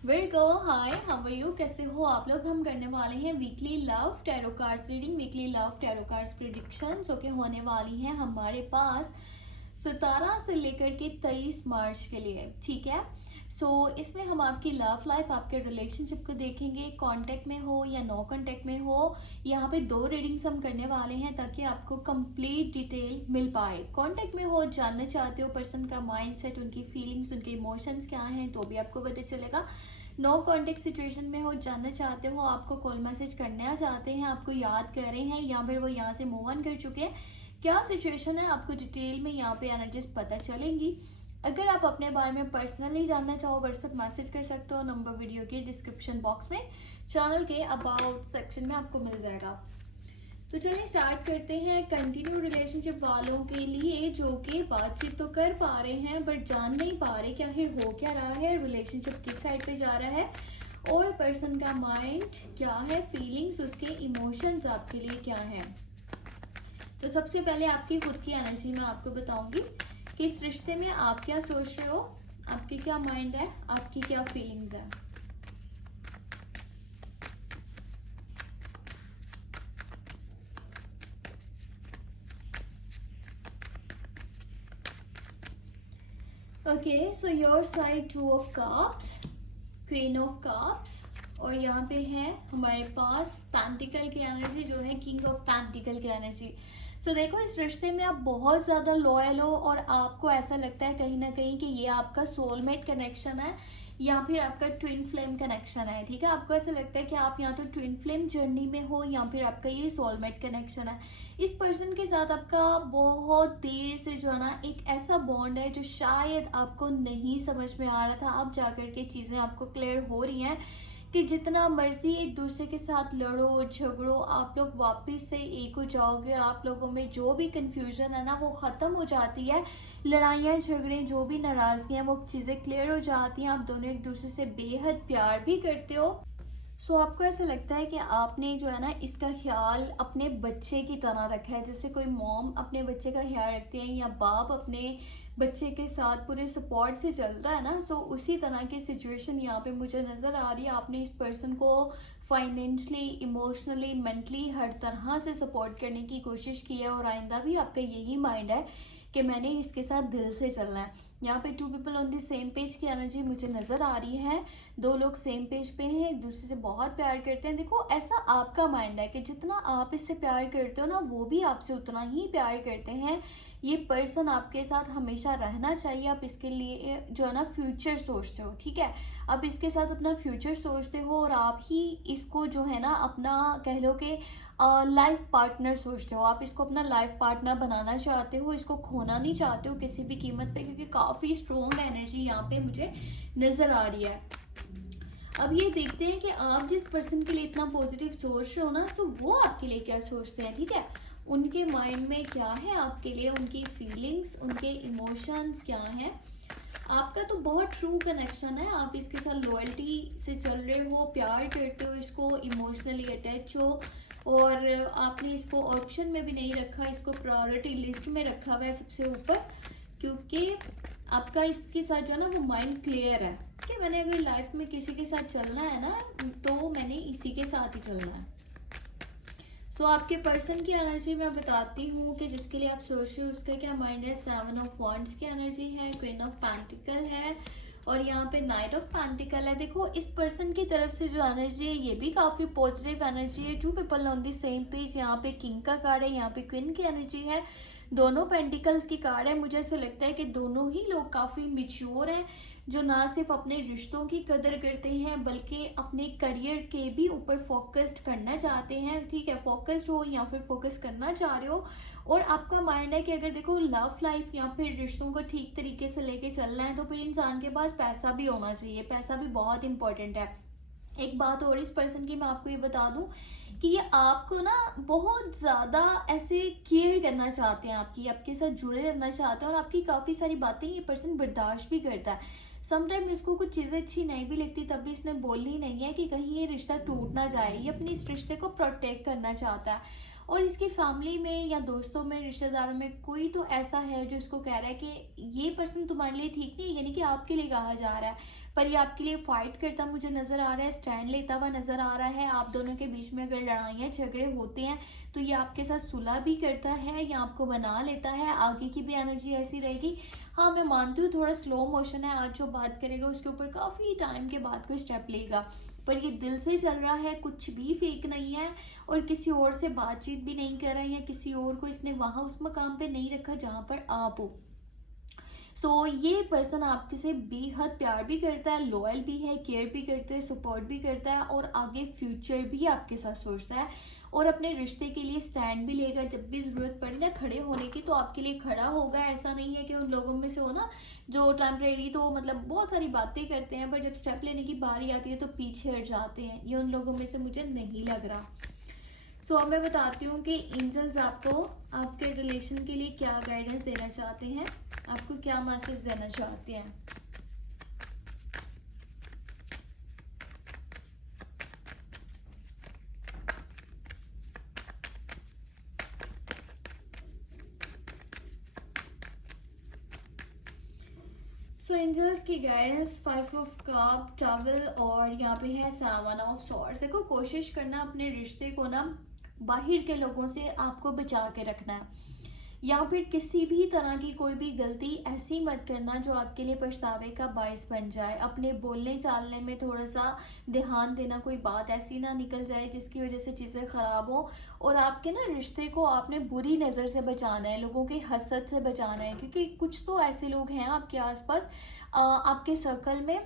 Virgo hi, how are you? कैसे हो आप लोग? हम करने वाले हैं weekly love tarot cards reading, weekly love tarot cards predictions okay होने वाली हैं हमारे पास 17 से लेकर के 23 मार्च के लिए, ठीक है। इसमें हम आपकी लव लाइफ, आपके रिलेशनशिप को देखेंगे, कांटेक्ट में हो या नो कांटेक्ट में हो। यहाँ पे 2 रीडिंग्स हम करने वाले हैं ताकि आपको कंप्लीट डिटेल मिल पाए। कांटेक्ट में हो, जानना चाहते हो पर्सन का माइंडसेट, उनकी फीलिंग्स, उनके इमोशंस क्या हैं, तो भी आपको पता चलेगा। नो कांटेक्ट सिचुएशन में हो, जानना चाहते हो, आपको कॉल मैसेज करना चाहते हैं, आपको याद कर रहे हैं या फिर वो यहाँ से मूव ऑन कर चुके हैं, क्या सिचुएशन है, आपको डिटेल में यहाँ पे एनर्जीज पता चलेंगी। अगर आप अपने बारे में पर्सनली जानना चाहो, व्हाट्सएप मैसेज कर सकते हो, नंबर वीडियो के डिस्क्रिप्शन बॉक्स में, चैनल के अबाउट सेक्शन में आपको मिल जाएगा। तो चलिए स्टार्ट करते हैं। कंटिन्यू रिलेशनशिप वालों के लिए जो कि बातचीत तो कर पा रहे हैं बट जान नहीं पा रहे कि आखिर हो क्या रहा है, रिलेशनशिप किस साइड पे जा रहा है और पर्सन का माइंड क्या है, फीलिंग्स, उसके इमोशंस आपके लिए क्या है। तो सबसे पहले आपकी खुद की एनर्जी मैं आपको बताऊंगी कि इस रिश्ते में आप क्या सोच रहे हो, आपकी क्या माइंड है, आपकी क्या फीलिंग्स है। Okay, so your side 2 of cups, queen of cups, और यहाँ पे है हमारे पास पेंटिकल की एनर्जी जो है किंग ऑफ पेंटिकल की एनर्जी। सो देखो, इस रिश्ते में आप बहुत ज़्यादा लॉयल हो और आपको ऐसा लगता है कहीं ना कहीं कि ये आपका सोलमेट कनेक्शन है या फिर आपका ट्विन फ्लेम कनेक्शन है, ठीक है। आपको ऐसा लगता है कि आप या तो ट्विन फ्लेम जर्नी में हो या फिर आपका ये सोलमेट कनेक्शन है। इस पर्सन के साथ आपका बहुत देर से जो है ना एक ऐसा बॉन्ड है जो शायद आपको नहीं समझ में आ रहा था, अब जाकर के चीज़ें आपको क्लियर हो रही हैं कि जितना मर्जी एक दूसरे के साथ लड़ो झगड़ो, आप लोग वापस से एक हो जाओगे। आप लोगों में जो भी कंफ्यूजन है ना वो ख़त्म हो जाती है, लड़ाइयाँ झगड़े जो भी नाराज़गियाँ वो चीज़ें क्लियर हो जाती हैं। आप दोनों एक दूसरे से बेहद प्यार भी करते हो। आपको ऐसा लगता है कि आपने जो है ना इसका ख्याल अपने बच्चे की तरह रखा है, जैसे कोई मॉम अपने बच्चे का ख्याल रखते हैं या बाप अपने बच्चे के साथ पूरे सपोर्ट से चलता है ना। उसी तरह की सिचुएशन यहाँ पे मुझे नज़र आ रही है। आपने इस पर्सन को फाइनेंशली, इमोशनली, मेंटली हर तरह से सपोर्ट करने की कोशिश की है और आइंदा भी आपका यही माइंड है कि मैंने इसके साथ दिल से चलना है। यहाँ पे 2 people on the same page की एनर्जी मुझे नज़र आ रही है। 2 लोग सेम पेज पे हैं, एक दूसरे से बहुत प्यार करते हैं। देखो, ऐसा आपका माइंड है कि जितना आप इससे प्यार करते हो ना वो भी आपसे उतना ही प्यार करते हैं। ये पर्सन आपके साथ हमेशा रहना चाहिए। आप इसके लिए जो है ना फ्यूचर सोचते हो, ठीक है। आप इसके साथ अपना फ्यूचर सोचते हो और आप ही इसको जो है ना अपना कह लो कि लाइफ पार्टनर सोचते हो। आप इसको अपना लाइफ पार्टनर बनाना चाहते हो, इसको खोना नहीं चाहते हो किसी भी कीमत पे, क्योंकि काफ़ी स्ट्रॉन्ग एनर्जी यहाँ पे मुझे नज़र आ रही है। अब ये देखते हैं कि आप जिस पर्सन के लिए इतना पॉजिटिव सोच रहे हो ना, वो आपके लिए क्या सोचते हैं, ठीक है। उनके माइंड में क्या है आपके लिए, उनकी फीलिंग्स, उनके इमोशंस क्या हैं। आपका तो बहुत ट्रू कनेक्शन है, आप इसके साथ लॉयल्टी से चल रहे हो, प्यार करते हो, इसको इमोशनली अटैच हो और आपने इसको ऑप्शन में भी नहीं रखा, इसको प्रायोरिटी लिस्ट में रखा हुआ है सबसे ऊपर, क्योंकि आपका इसके साथ जो है ना वो माइंड क्लियर है कि मैंने अगर लाइफ में किसी के साथ चलना है ना तो मैंने इसी के साथ ही चलना है। आपके पर्सन की एनर्जी मैं बताती हूँ कि जिसके लिए आप सोच रहे हो उसका क्या माइंड है। 7 ऑफ वॉन्ड्स की एनर्जी है, क्वीन ऑफ पेंटिकल है और यहाँ पे नाइट ऑफ पेंटिकल है। देखो, इस पर्सन की तरफ से जो एनर्जी है ये भी काफ़ी पॉजिटिव एनर्जी है। 2 people on the same page, यहाँ पे किंग का कार्ड है, यहाँ पे क्वीन की एनर्जी है, दोनों पेंटिकल्स की कार्ड है। मुझे ऐसा लगता है कि दोनों ही लोग काफ़ी मिच्योर हैं, जो ना सिर्फ अपने रिश्तों की कदर करते हैं बल्कि अपने करियर के भी ऊपर फोकस्ड करना चाहते हैं, ठीक है। फोकस्ड हो या फिर फोकस करना चाह रहे हो और आपका माइंड है कि अगर देखो लव लाइफ या फिर रिश्तों को ठीक तरीके से लेके चलना है तो फिर इंसान के पास पैसा भी होना चाहिए। पैसा भी बहुत इंपॉर्टेंट है। एक बात और इस पर्सन की मैं आपको ये बता दूं कि ये आपको ना बहुत ज़्यादा ऐसे केयर करना चाहते हैं, आपके साथ जुड़े रहना चाहते हैं और आपकी काफ़ी सारी बातें ये पर्सन बर्दाश्त भी करता है। समटाइम इसको कुछ चीज़ें अच्छी नहीं भी लगती तब भी इसने बोलनी नहीं है कि कहीं ये रिश्ता टूट ना जाए। ये अपने इस रिश्ते को प्रोटेक्ट करना चाहता है और इसकी फैमिली में या दोस्तों में, रिश्तेदारों में कोई तो ऐसा है जो इसको कह रहा है कि ये पर्सन तुम्हारे लिए ठीक नहीं है, यानी कि आपके लिए कहा जा रहा है, पर ये आपके लिए फाइट करता मुझे नज़र आ रहा है, स्टैंड लेता हुआ नज़र आ रहा है। आप दोनों के बीच में अगर लड़ाइयाँ झगड़े होते हैं तो ये आपके साथ सुलह भी करता है या आपको बना लेता है। आगे की भी एनर्जी ऐसी रहेगी। हाँ, मैं मानती हूँ थोड़ा स्लो मोशन है, आज जो बात करेगा उसके ऊपर काफ़ी टाइम के बाद कोई स्टेप लेगा, पर ये दिल से चल रहा है, कुछ भी फेक नहीं है और किसी और से बातचीत भी नहीं कर रहा है या किसी और को इसने वहाँ उस मकाम पे नहीं रखा जहाँ पर आप हो। ये पर्सन आपके से बेहद प्यार भी करता है, लॉयल भी है, केयर भी करता है, सपोर्ट भी करता है और आगे फ्यूचर भी आपके साथ सोचता है और अपने रिश्ते के लिए स्टैंड भी लेगा। जब भी ज़रूरत पड़े ना खड़े होने की तो आपके लिए खड़ा होगा। ऐसा नहीं है कि उन लोगों में से हो ना जो टेम्परेरी तो मतलब बहुत सारी बातें करते हैं, पर जब स्टेप लेने की बारी आती है तो पीछे हट जाते हैं। ये उन लोगों में से मुझे नहीं लग रहा। अब मैं बताती हूँ कि एंजल्स आपको आपके रिलेशन के लिए क्या गाइडेंस देना चाहते हैं, आपको क्या मैसेज देना चाहते हैं। एंजल्स की गाइडेंस 5 ऑफ कप, टॉवल और यहाँ पे है 7 ऑफ सॉर्ड्स। देखो, कोशिश करना अपने रिश्ते को ना बाहर के लोगों से आपको बचा के रखना है, या फिर किसी भी तरह की कोई भी गलती ऐसी मत करना जो आपके लिए पछतावे का बायस बन जाए। अपने बोलने चालने में थोड़ा सा ध्यान देना, कोई बात ऐसी ना निकल जाए जिसकी वजह से चीज़ें ख़राब हो और आपके ना रिश्ते को आपने बुरी नज़र से बचाना है, लोगों के हसद से बचाना है, क्योंकि कुछ तो ऐसे लोग हैं आपके आसपास आपके सर्कल में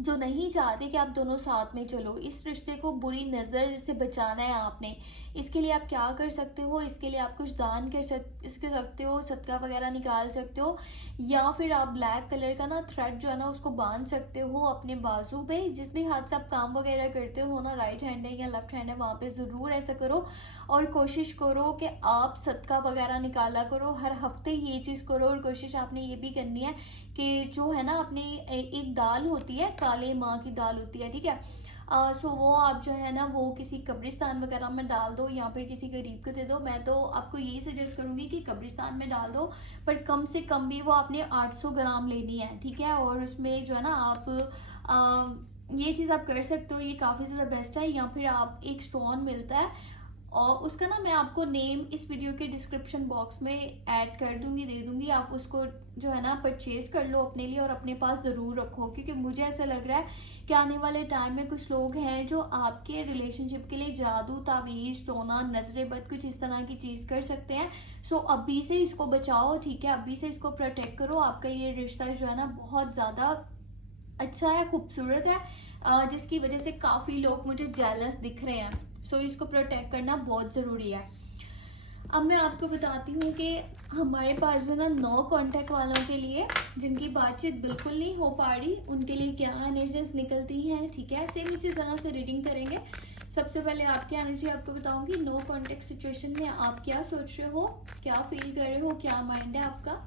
जो नहीं चाहते कि आप दोनों साथ में चलो। इस रिश्ते को बुरी नज़र से बचाना है आपने। इसके लिए आप क्या कर सकते हो, इसके लिए आप कुछ दान कर सकते हो, सदका वगैरह निकाल सकते हो, या फिर आप ब्लैक कलर का ना थ्रेड जो है ना उसको बांध सकते हो अपने बाजू पे। जिस भी हाथ से आप काम वगैरह करते हो ना, राइट हैंड है या लेफ्ट हैंड है, वहाँ पे ज़रूर ऐसा करो और कोशिश करो कि आप सदका वगैरह निकाला करो। हर हफ्ते ये चीज़ करो और कोशिश आपने ये भी करनी है कि जो है ना अपनी एक दाल होती है, काले माँ की दाल होती है, ठीक है, वो आप जो है ना वो किसी कब्रिस्तान वगैरह में डाल दो या फिर किसी गरीब को दे दो। मैं तो आपको यही सजेस्ट करूँगी कि कब्रिस्तान में डाल दो, पर कम से कम भी वो आपने 800 ग्राम लेनी है, ठीक है। और उसमें जो है ना आप ये चीज़ आप कर सकते हो, ये काफ़ी ज़्यादा बेस्ट है। या फिर आप एक स्टोन मिलता है और उसका ना मैं आपको नेम इस वीडियो के डिस्क्रिप्शन बॉक्स में ऐड कर दूंगी, दे दूंगी। आप उसको जो है ना परचेज कर लो अपने लिए और अपने पास ज़रूर रखो, क्योंकि मुझे ऐसा लग रहा है कि आने वाले टाइम में कुछ लोग हैं जो आपके रिलेशनशिप के लिए जादू, तावीज़, टोना, नजरे बद, कुछ इस तरह की चीज़ कर सकते हैं। अभी से इसको बचाओ, ठीक है, अभी से इसको प्रोटेक्ट करो। आपका ये रिश्ता जो है ना बहुत ज़्यादा अच्छा है, खूबसूरत है, जिसकी वजह से काफ़ी लोग मुझे जेलस दिख रहे हैं। इसको प्रोटेक्ट करना बहुत ज़रूरी है। अब मैं आपको बताती हूँ कि हमारे पास जो ना 9 कॉन्टैक्ट वालों के लिए जिनकी बातचीत बिल्कुल नहीं हो पा रही, उनके लिए क्या एनर्जीज निकलती हैं, ठीक है। सेम इसी तरह से रीडिंग करेंगे। सबसे पहले आपकी एनर्जी आपको बताऊंगी। नो कॉन्टैक्ट सिचुएशन में आप क्या सोच रहे हो, क्या फील कर रहे हो, क्या माइंड है आपका।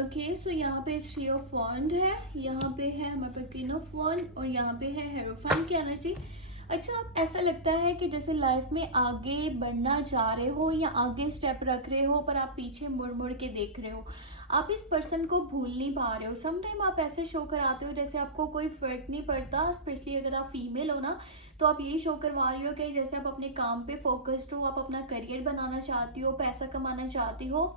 ओके, यहाँ पे थ्री ऑफ वॉन्ड है, यहाँ पे है हमारे पास क्वीन ऑफ वॉन्ड और यहाँ पे है हेरोफेंट की एनर्जी। अच्छा, आप ऐसा लगता है कि जैसे लाइफ में आगे बढ़ना चाह रहे हो या आगे स्टेप रख रहे हो, पर आप पीछे मुड़ मुड़ के देख रहे हो। आप इस पर्सन को भूल नहीं पा रहे हो। समटाइम आप ऐसे शो कराते हो जैसे आपको कोई फर्क नहीं पड़ता, स्पेशली अगर आप फीमेल हो ना, तो आप ये शो करवा रही हो कि जैसे आप अपने काम पे फोकस्ड हो, आप अपना करियर बनाना चाहती हो, पैसा कमाना चाहती हो।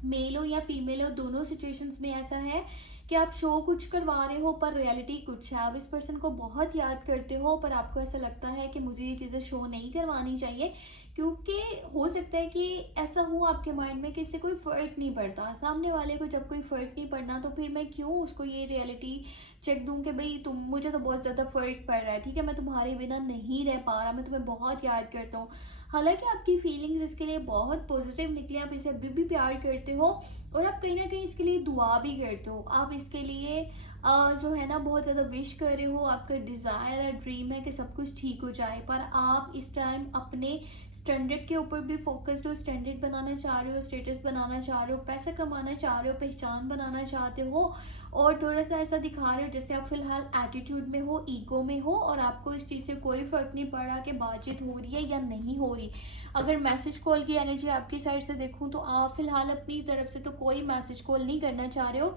मेल हो या फीमेल हो, दोनों सिचुएशंस में ऐसा है कि आप शो कुछ करवा रहे हो पर रियलिटी कुछ है। आप इस पर्सन को बहुत याद करते हो, पर आपको ऐसा लगता है कि मुझे ये चीज़ें शो नहीं करवानी चाहिए, क्योंकि हो सकता है कि ऐसा हो आपके माइंड में कि इससे कोई फ़र्क नहीं पड़ता। सामने वाले को जब कोई फ़र्क नहीं पड़ना तो फिर मैं क्यों उसको ये रियलिटी चेक दूं कि भाई तुम, मुझे तो बहुत ज़्यादा फ़र्क पड़ रहा है, ठीक है, मैं तुम्हारे बिना नहीं रह पा रहा, मैं तुम्हें बहुत याद करता हूँ। हालांकि आपकी फीलिंग्स इसके लिए बहुत पॉजिटिव निकली, आप इसे अभी भी प्यार करते हो और आप कहीं ना कहीं इसके लिए दुआ भी करते हो। आप इसके लिए जो है ना बहुत ज़्यादा विश कर रहे हो, आपका डिज़ायर है, ड्रीम है कि सब कुछ ठीक हो जाए। पर आप इस टाइम अपने स्टैंडर्ड के ऊपर भी फोकस्ड हो, स्टैंडर्ड बनाना चाह रहे हो, स्टेटस बनाना चाह रहे हो, पैसा कमाना चाह रहे हो, पहचान बनाना चाहते हो और थोड़ा सा ऐसा दिखा रहे हो जैसे आप फिलहाल एटीट्यूड में हो, ईगो में हो और आपको इस चीज़ से कोई फर्क नहीं पड़ रहा कि बातचीत हो रही है या नहीं हो रही। अगर मैसेज कॉल की एनर्जी आपकी साइड से देखूं तो आप फिलहाल अपनी तरफ से तो कोई मैसेज कॉल नहीं करना चाह रहे हो,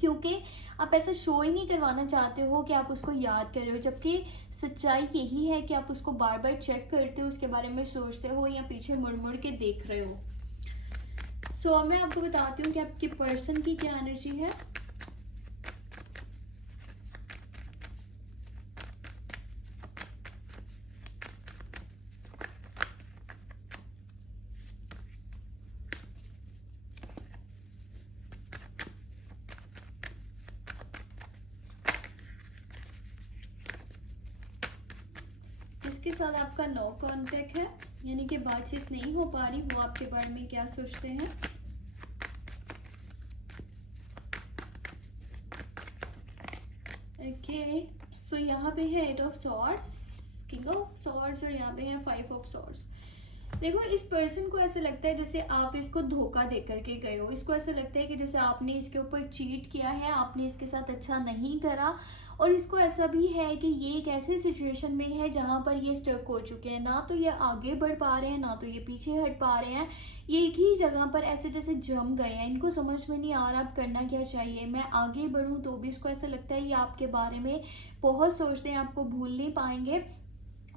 क्योंकि आप ऐसा शो ही नहीं करवाना चाहते हो कि आप उसको याद कर रहे हो, जबकि सच्चाई यही है कि आप उसको बार बार चेक करते हो, उसके बारे में सोचते हो या पीछे मुड़ मुड़ के देख रहे हो। अब मैं आपको बताती हूँ कि आपके पर्सन की क्या एनर्जी है। जिसके साथ आपका नो कांटेक्ट है, यानी कि बातचीत नहीं हो पा रही, वो आपके बारे में क्या सोचते हैं। ओके, सो यहाँ पे है 8 of swords, king of swords और यहाँ पे है 5 ऑफ सॉर्ड्स। देखो, इस पर्सन को ऐसा लगता है जैसे आप इसको धोखा दे करके गए हो। इसको ऐसा लगता है कि जैसे आपने इसके ऊपर चीट किया है, आपने इसके साथ अच्छा नहीं करा। और इसको ऐसा भी है कि ये एक ऐसे सिचुएशन में है जहाँ पर ये स्टक हो चुके हैं, ना तो ये आगे बढ़ पा रहे हैं ना तो ये पीछे हट पा रहे हैं। ये एक ही जगह पर ऐसे जैसे जम गए हैं, इनको समझ में नहीं आ रहा अब करना क्या चाहिए। मैं आगे बढ़ूँ तो भी इसको ऐसा लगता है ये आपके बारे में बहुत सोचते हैं, आपको भूल नहीं पाएंगे।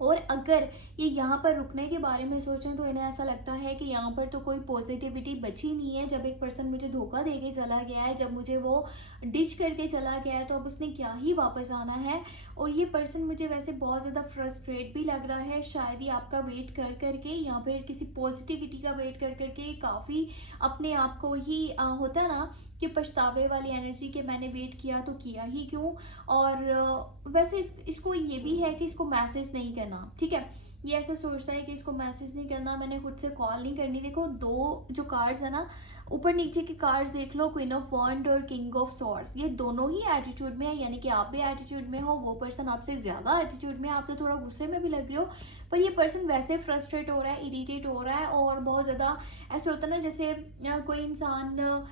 और अगर ये यहाँ पर रुकने के बारे में सोचें तो इन्हें ऐसा लगता है कि यहाँ पर तो कोई पॉजिटिविटी बची नहीं है। जब एक पर्सन मुझे धोखा दे के चला गया है, जब मुझे वो डिच करके चला गया है, तो अब उसने क्या ही वापस आना है। और ये पर्सन मुझे वैसे बहुत ज़्यादा फ्रस्ट्रेट भी लग रहा है, शायद ही आपका वेट कर करके, यहाँ पर किसी पॉजिटिविटी का वेट कर करके काफ़ी अपने आप को ही होता है ना कि पछतावे वाली एनर्जी के मैंने वेट किया तो किया ही क्यों। और वैसे इसको ये भी है कि इसको मैसेज नहीं करना, ठीक है। ये ऐसा सोचता है कि इसको मैसेज नहीं करना, मैंने खुद से कॉल नहीं करनी। देखो, दो जो कार्ड्स है ना, ऊपर नीचे के कार्ड्स देख लो, क्वीन ऑफ वॉन्ड और किंग ऑफ सॉर्ड्स, ये दोनों ही एटीट्यूड में है, यानी कि आप भी एटीट्यूड में हो, वो पर्सन आपसे ज़्यादा एटीट्यूड में है, आप तो थोड़ा गुस्से में भी लग रहे हो। पर ये पर्सन वैसे फ्रस्ट्रेट हो रहा है, इरिटेट हो रहा है और बहुत ज़्यादा ऐसा होता है ना जैसे कोई इंसान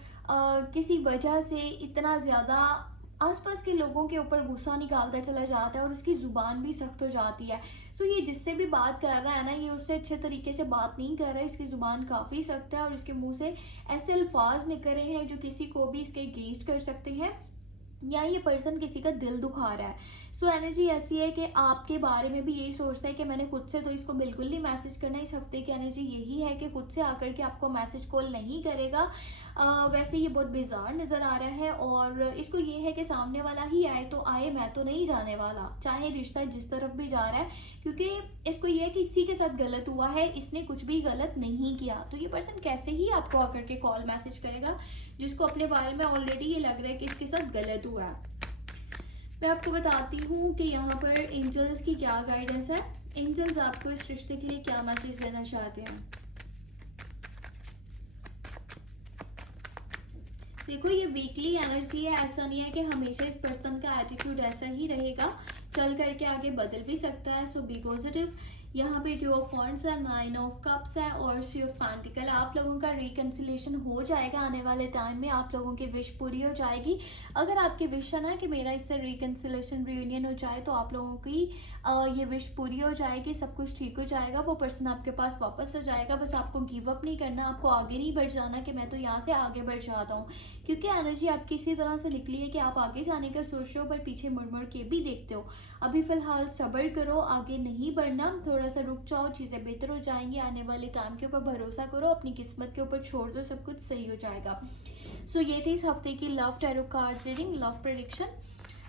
किसी वजह से इतना ज़्यादा आसपास के लोगों के ऊपर गुस्सा निकालता चला जाता है और उसकी ज़ुबान भी सख्त हो जाती है। ये जिससे भी बात कर रहा है ना, ये उससे अच्छे तरीके से बात नहीं कर रहा है, इसकी ज़ुबान काफ़ी सख्त है और इसके मुंह से ऐसे अल्फाज निकल रहे हैं जो किसी को भी इसके अगेंस्ट कर सकते हैं, या ये पर्सन किसी का दिल दुखा रहा है। एनर्जी ऐसी है कि आपके बारे में भी यही सोचता है कि मैंने खुद से तो इसको बिल्कुल नहीं मैसेज करना। इस हफ्ते की एनर्जी यही है कि खुद से आकर के आपको मैसेज कॉल नहीं करेगा। वैसे ये बहुत बिजार नज़र आ रहा है और इसको ये है कि सामने वाला ही आए तो आए, मैं तो नहीं जाने वाला, चाहे रिश्ता जिस तरफ भी जा रहा है, क्योंकि इसको ये है कि इसी के साथ गलत हुआ है, इसने कुछ भी गलत नहीं किया। तो ये पर्सन कैसे ही आपको आकर के कॉल मैसेज करेगा जिसको अपने बारे में ऑलरेडी ये लग रहा है कि इसके साथ गलत हुआ है। मैं आपको बताती हूँ कि यहाँ पर एंजल्स की क्या गाइडेंस है। एंजल्स आपको इस रिश्ते के लिए क्या मैसेज देना चाहते हैं। देखो, ये वीकली एनर्जी है, ऐसा नहीं है कि हमेशा इस पर्सन का एटीट्यूड ऐसा ही रहेगा, चल करके आगे बदल भी सकता है। Be positive. यहाँ पे 2 ऑफ वॉन्ड्स है, 9 ऑफ कप्स है और 3 ऑफ पेंटिकल। आप लोगों का रिकन्सिलेशन हो जाएगा आने वाले टाइम में, आप लोगों की विश पूरी हो जाएगी। अगर आपकी विश है ना कि मेरा इससे रिकन्सिलेशन रियूनियन हो जाए, तो आप लोगों की ये विश पूरी हो जाएगी, सब कुछ ठीक हो जाएगा, वो पर्सन आपके पास वापस आ जाएगा। बस आपको गिव अप नहीं करना, आपको आगे नहीं बढ़ जाना कि मैं तो यहाँ से आगे बढ़ जाता हूँ, क्योंकि एनर्जी आपकी इसी तरह से निकली है कि आप आगे जाने का सोच रहे हो पर पीछे मुड़ मुड़ के भी देखते हो। अभी फिलहाल सब्र करो, आगे नहीं बढ़ना, थोड़ा सा रुक जाओ, चीज़ें बेहतर हो जाएंगी। आने वाले टाइम के ऊपर भरोसा करो, अपनी किस्मत के ऊपर छोड़ दो, सब कुछ सही हो जाएगा। ये थी इस हफ्ते की love tarot cards reading, love prediction.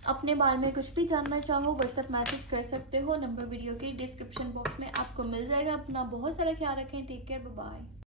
अपने बारे में कुछ भी जानना चाहो व्हाट्सएप मैसेज कर सकते हो, नंबर वीडियो के डिस्क्रिप्शन बॉक्स में आपको मिल जाएगा। अपना बहुत सारा ख्याल रखें, टेक केयर, बाय बाय।